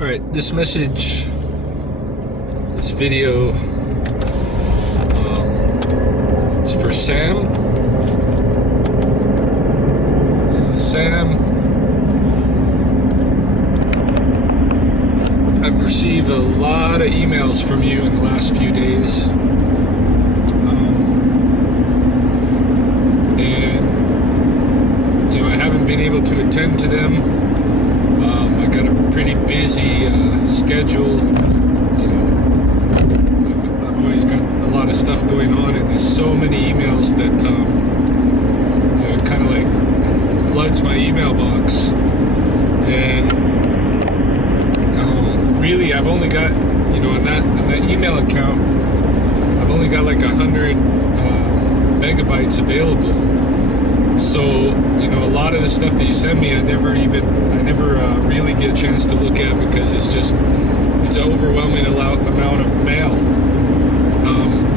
Alright, this message, this video, is for Sam. Sam, I've received a lot of emails from you in the last few days. And, I haven't been able to attend to them. I got a pretty busy schedule. I've always got a lot of stuff going on, and there's so many emails that it kind of like floods my email box. And really, I've only got on that email account, I've only got like 100 megabytes available. So a lot of the stuff that you send me, I never really get a chance to look at, because it's an overwhelming amount of mail.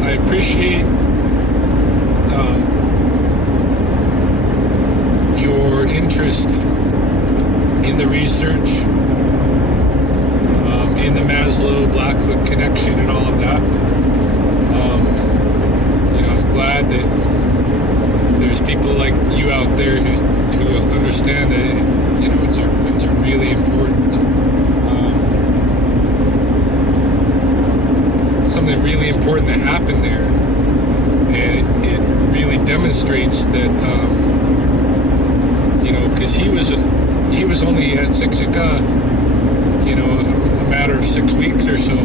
I appreciate your interest in the research, in the Maslow-Blackfoot connection and all of that. I'm glad that there's people like you out there who understand that it's a really important something really important that happened there, and it really demonstrates that because he was only at Siksika a matter of 6 weeks or so,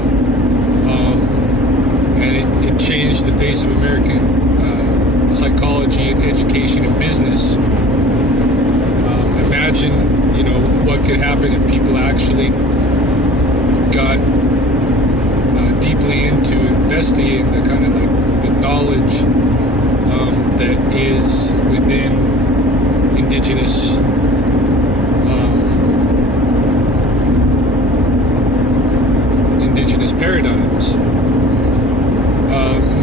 and it changed the face of American psychology and education and business. Imagine, what could happen if people actually got deeply into investigating the kind of like the knowledge that is within indigenous paradigms.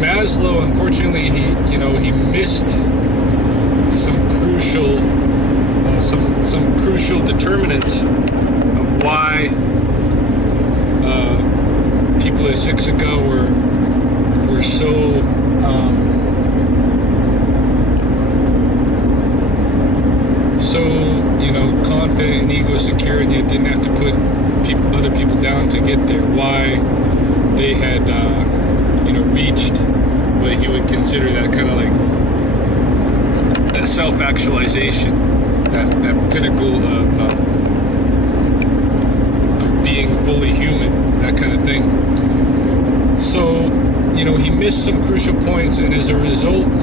Maslow, unfortunately, he missed some crucial determinants of why people at Siksika were so confident and ego secure, and yet didn't have to put other people down to get there. Why they had reached what he would consider that kind of like that self-actualization, that pinnacle of being fully human, that kind of thing. So he missed some crucial points, and as a result of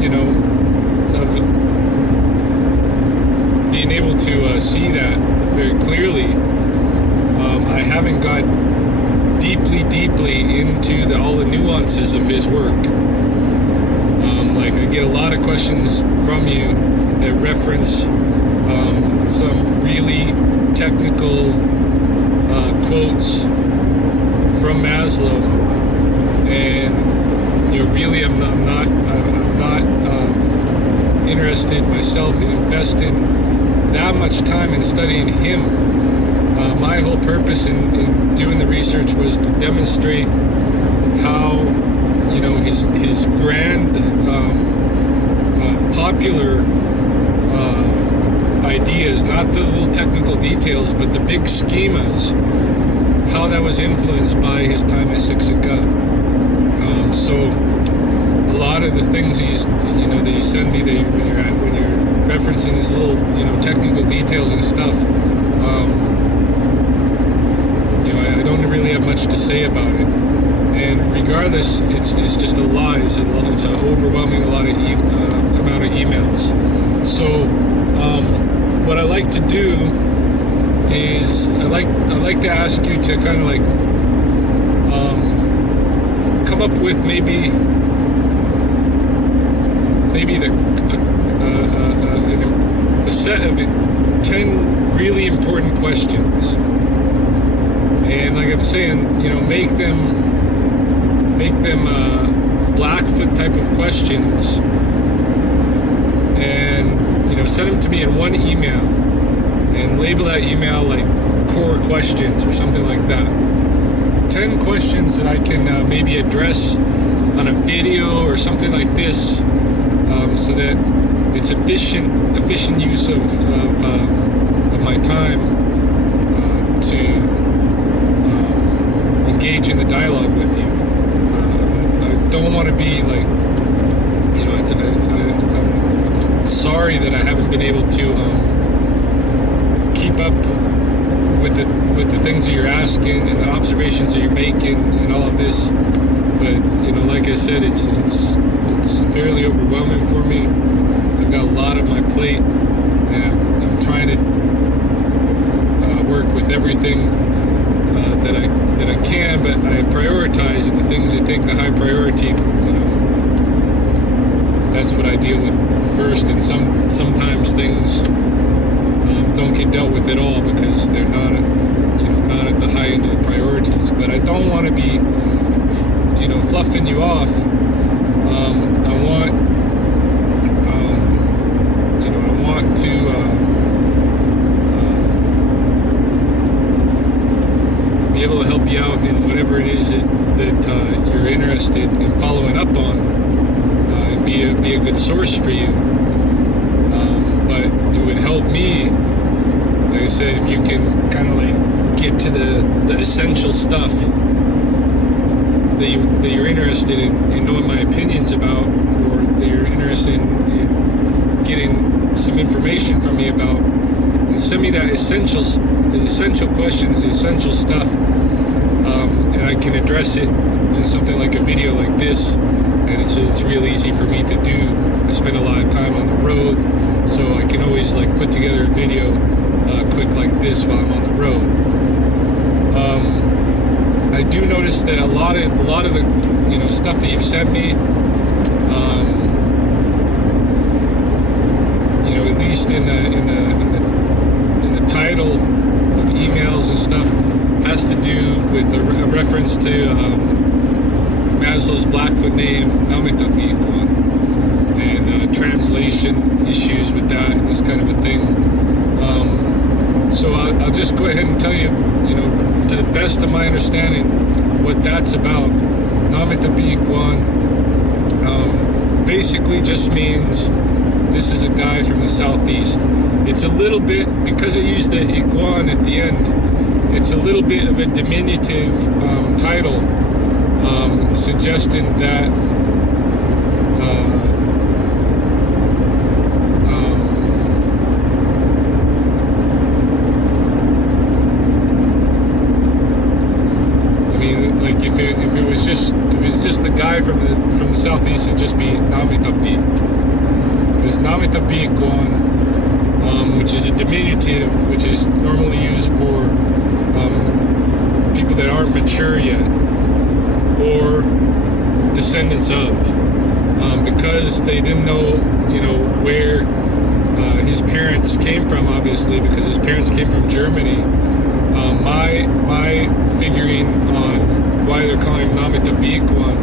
being able to see that very clearly, I haven't got deeply into all the nuances of his work. Like, I get a lot of questions from you that reference some really technical quotes from Maslow, and really I'm not interested myself in investing that much time in studying him. My whole purpose in doing the research was to demonstrate how his grand popular ideas, not the little technical details, but the big schemas, how that was influenced by his time at Siksika. So a lot of the things that you send me, that when you're referencing these little technical details and stuff, I don't really have much to say about it. And regardless, it's just a lot. It's an overwhelming amount of emails. So what I like to do is I like to ask you to kind of like come up with maybe a set of 10 really important questions. And like I'm saying, make them Blackfoot type of questions, and send them to me in one email, and label that email like core questions or something like that. 10 questions that I can maybe address on a video or something like this, so that it's efficient use of my time to engage in the dialogue with you. I don't want to be like, you know, I'm sorry that I haven't been able to keep up with the things that you're asking and the observations that you're making and all of this. But you know, like I said, it's fairly overwhelming for me. I've got a lot on my plate, and I'm trying to work with everything that I can, but I prioritize, and the things that take the high priority, you know, that's what I deal with first. And sometimes things don't get dealt with at all because they're not at the high end of the priorities. But I don't want to be, you know, fluffing you off. I want to be able to help you out in whatever it is that you're interested in following up on, and be a good source for you. But it would help me, like I said, if you can kind of like get to the essential stuff that you're interested in knowing my opinions about, or that you're interested in getting some information from me about, and send me the essential questions, the essential stuff, and I can address it in something like a video like this. And it's real easy for me to do. I spend a lot of time on the road, so I can always like put together a video quick like this while I'm on the road. I do notice that a lot of the, you know, stuff that you've sent me, you know, at least in the title of the emails and stuff, has to do with a reference to Maslow's Blackfoot name, Namitapikwan, and translation issues with that and this kind of a thing. So I'll just go ahead and tell you, you know, to the best of my understanding, what that's about. Namitapikwan basically just means this is a guy from the southeast. It's a little bit, because it used the ikwan at the end, it's a little bit of a diminutive title, suggesting that if it was just the guy from the southeast, it'd just be Namitapi. It was Namitapikwan, which is a diminutive, which is normally used for people that aren't mature yet, or descendants of, because they didn't know, you know, where his parents came from, obviously, because his parents came from Germany. My figuring on why they're calling him Namitapikwan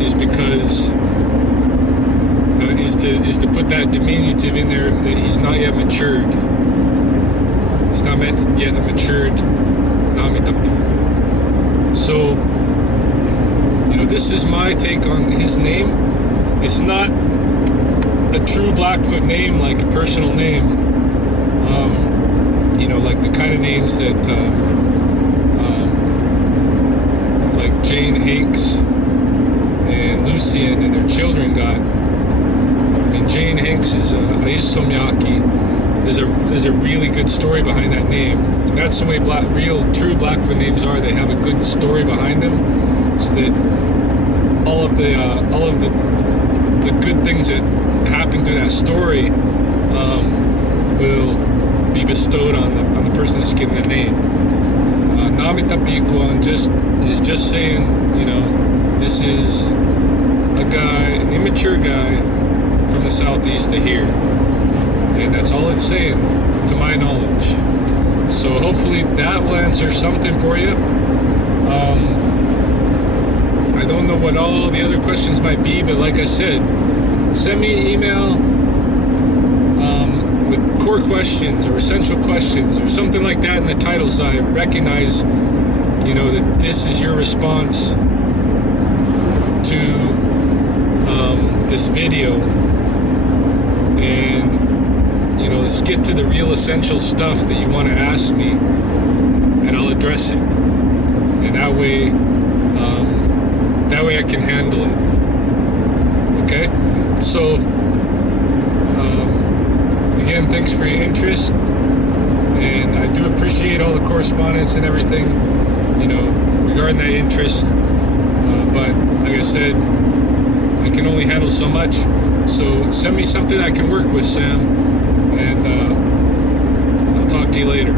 is because is to put that diminutive in there, that he's not yet matured. He's not yet a matured Namitapi. So, you know, this is my take on his name. It's not a true Blackfoot name, like a personal name. You know, like the kind of names that like Jane Hanks and Lucian and their children got. I mean, Jane Hanks is Aisomyaki. There's a really good story behind that name. And that's the way true Blackfoot names are. They have a good story behind them, so that all of the good things that happen through that story will be bestowed on the person that's getting the name. Namitapikwan is just saying, you know, this is a guy, an immature guy from the southeast to here, and that's all it's saying, to my knowledge. So hopefully that will answer something for you. I don't know what all the other questions might be, but like I said, send me an email with core questions or essential questions or something like that in the title, so I recognize, that this is your response to this video. And let's get to the real essential stuff that you want to ask me, and I'll address it. And that way I can handle it. Okay? So, again, thanks for your interest, and I do appreciate all the correspondence and everything, regarding that interest. But like I said, I can only handle so much. So send me something I can work with, Sam, and I'll talk to you later.